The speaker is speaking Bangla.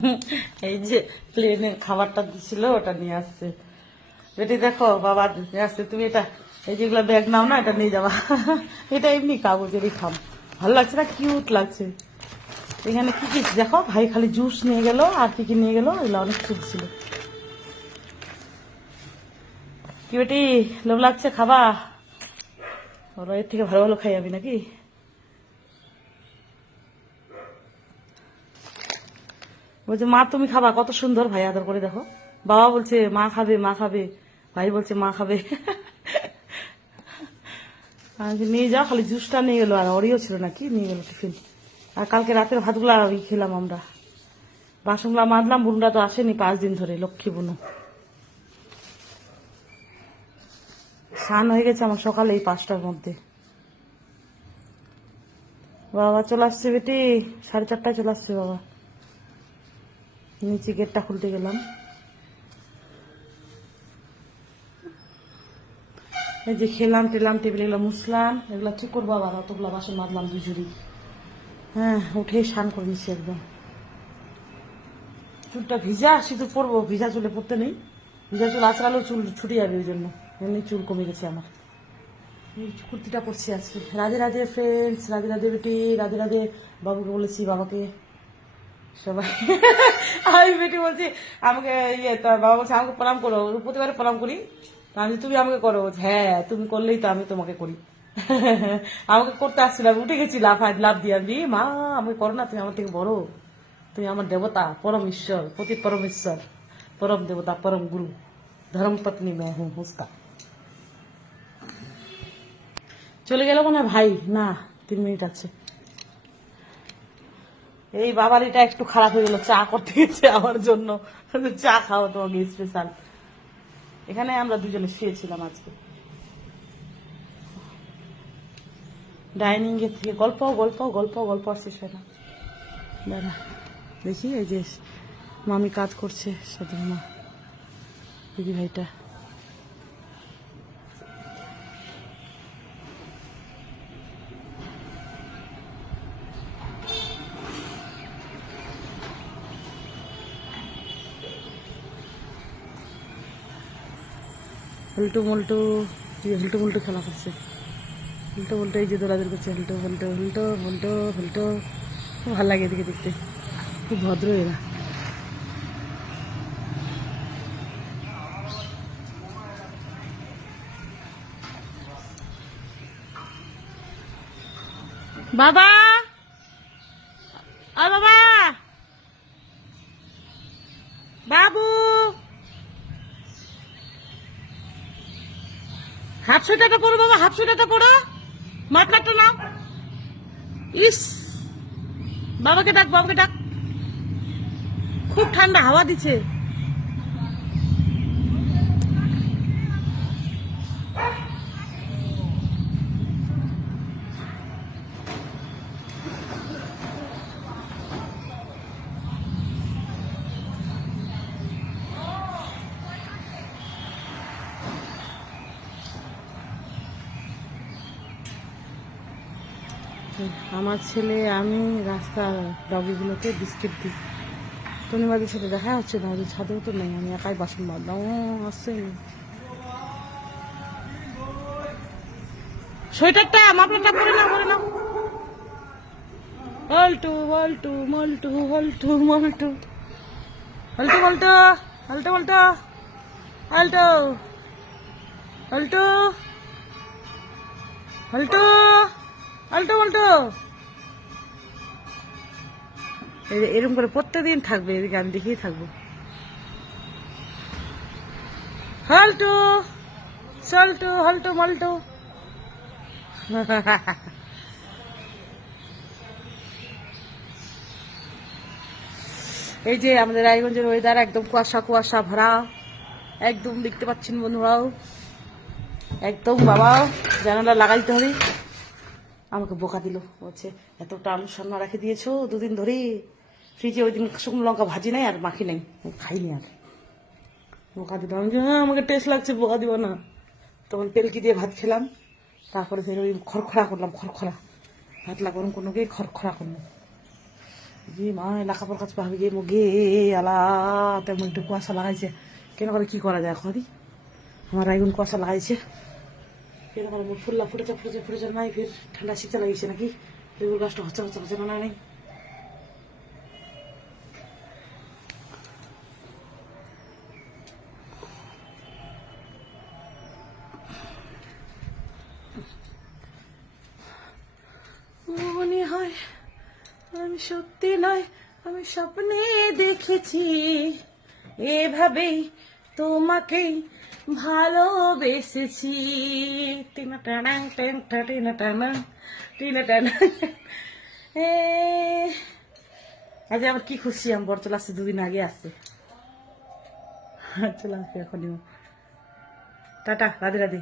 এই যে প্লেনে খাবারটা দিছিল ওটা নিয়ে আসছে। বেটি দেখো বাবা নিয়ে আসছে, তুমি এটা এই যেগুলো ব্যাগ নাও না, এটা নিয়ে যাবা। এটা এমনি কাগজেরই খাম, ভালো লাগছে না, কিউট লাগছে। এখানে কি কি দেখো, ভাই খালি জুস নিয়ে গেল, আর কি কি নিয়ে গেল, এগুলো অনেক কিছু ছিল। কি বেটি লোভ লাগছে, খাবা? ওরা এর থেকে ভালো ভালো খাই আমি নাকি? বলছে মা তুমি খাবা, কত সুন্দর ভাই আদর করে দেখো। বাবা বলছে মা খাবে, মা খাবে, ভাই বলছে মা খাবে। আমি নিয়ে যাও, খালি জুসটা নিয়ে গেলো, আর অরিও ছিল নাকি নিয়ে গেলো টিফিন। আর কালকে রাতের ভাতগুলা ওই খেলাম আমরা, বাসনগুলা মাজলাম। বুনরা তো আসেনি 5 দিন ধরে, লক্ষ্মী বুনু। স্নান হয়ে গেছে আমার সকালে এই 5টার মধ্যে। বাবা চলে আসছে বেটি, 4:30টায় চলে আসছে বাবা। নিচে গেটটা খুলতে গেলাম। এই যে খেলাম টেলাম, টেবিল এগুলো মুছলাম, এগুলো ঠিক করবো আবার। অতগুলো বাসন মাজলাম 2 ঝুড়ি। হ্যাঁ, উঠেই স্নান করে নিচ্ছি একদম। চুলটা ভিজা, সিঁদুর পরবো, ভিজা চুলে পড়তে নেই। ভিজা চুল আঁচড়ালেও চুল ছুটে যাবে, ওই জন্য এমনি চুল কমে গেছে আমার। এই কুর্তিটা পরছি আজকে। রাধে রাধে ফ্রেন্ডস, রাধে রাধে বেটি, রাধে রাধে। বাবুকে বলেছি, বাবাকে, সবাই। আমি বেটি বলছি আমাকে, ইয়ে তো বাবা বলছে আমাকে প্রণাম করো, প্রতিবারে প্রণাম করি। তা আমি তুমি আমাকে করো, বলছে হ্যাঁ তুমি করলেই তো আমি তোমাকে করি। আমাকে করতে আসছিল, আমি উঠে গেছি লাভ দিয়ে। আমি মা আমাকে করো না, তুমি আমার থেকে বড়, তুমি আমার দেবতা, পরম ঈশ্বর, পতি পরমেশ্বর, পরম দেবতা, পরম গুরু, ধর্ম পত্নী মে হুঁ হুস্কা। চলে গেল মনে হয় ভাই, না 3 মিনিট আছে। এই বাবার এটা একটু খারাপ হয়ে গেল, চা করতে গেছে আমার জন্য। চা খাও তোমাকে স্পেশাল। এখানে আমরা দুজনে শুয়েছিলাম আজকে, ডাইনিং এর থেকে গল্প গল্প গল্প গল্প আর শেষ হয় না। দাঁড়া দেখি, এই যে মামি কাজ করছে, সাথে মা দিদি ভাইটা। উল্টো মুল্টো, উল্টো মুল্টো খেলা করছে। উল্টো উল্টো এই যে দৌড়াদৌড়ি করছে, উল্টো উল্টো উল্টো উল্টো উল্টো। খুব ভালো লাগে এদিকে দেখতে, খুব ভদ্র এরা। বাবা, আর বাবা, বাবু, হাফ সোয়েটারটা পরো বাবা, হাফ সোয়েটারটা পরো, মাফলারটা নাও। ইস, বাবাকে ডাক, বাবাকে ডাক, খুব ঠান্ডা হাওয়া দিচ্ছে। আমার ছেলে আমি রাস্তার ডগিগুলোকে বিস্কিট দিই। তনিমাদের সাথে দেখা হচ্ছে না, ওদের ছাদেও তো নেই, আমি একাই বাসন বাঁধলাম। ও আসছে না, সোয়েটারটা মাপলাটা পরে নাও, পরে নাও। হল্টু হল্টু মল্টু হল্টু মল্টু, হল্টু মল্টু, হল্টু মল্টু, হল্টু হল্টু হল্টু, হল্টু মল্টু। এরকম করে প্রত্যেকদিন থাকবে, এদিকে আমি দেখেই থাকবো। হল্টু সল্টু হল্টু মল্টু। এই যে আমাদের রায়গঞ্জের ওয়েদার একদম কুয়াশা কুয়াশা ভরা, একদম দেখতে পাচ্ছেন বন্ধুরাও, একদম। বাবা জানালা লাগাইতে হবে। আমাকে বোকা দিল, বলছে এতটা আলু সান্না রেখে দিয়েছো 2 দিন ধরে ফ্রিজে, ওই দিন শুকনো লঙ্কা ভাজি নাই আর মাখি নাই, খাইনি আর। বোকা দিল, আমি হ্যাঁ আমাকে টেস্ট লাগছে, বোকা দিব না। তখন পেলকি দিয়ে ভাত খেলাম, তারপরে ফের ওই খড়খড়া করলাম, খড়খড়া ভাতলা গরম কোনো গিয়ে খড়খড়া করলাম। যে মা লেখাপড়ার কাজ পাবি গে মুগে আলা তেমন একটু কুয়াশা লাগাইছে কেন করে কি করা যায় এখন আমার রাইগুন কুয়াশা লাগাইছে কেন করে মোট ফুল্লা ফুটেছে ফুটেছে ফুটেছে নাই ফের ঠান্ডা শীতে লাগিয়েছে নাকি লেবুর গাছটা হচ্ছে হচ্ছে হচ্ছে না নাই মনে হয় আমি সত্যি নয় আমি স্বপ্নে দেখেছি এভাবেই তোমাকেই ভালোবেসেছি টিনা টানা টিনা টানা টিনা টানা আজ আমার কি খুশি আমি বর চলে আসছে 2 দিন আগে আসছে চলে আসছে এখনই টাটা রাধে রাধে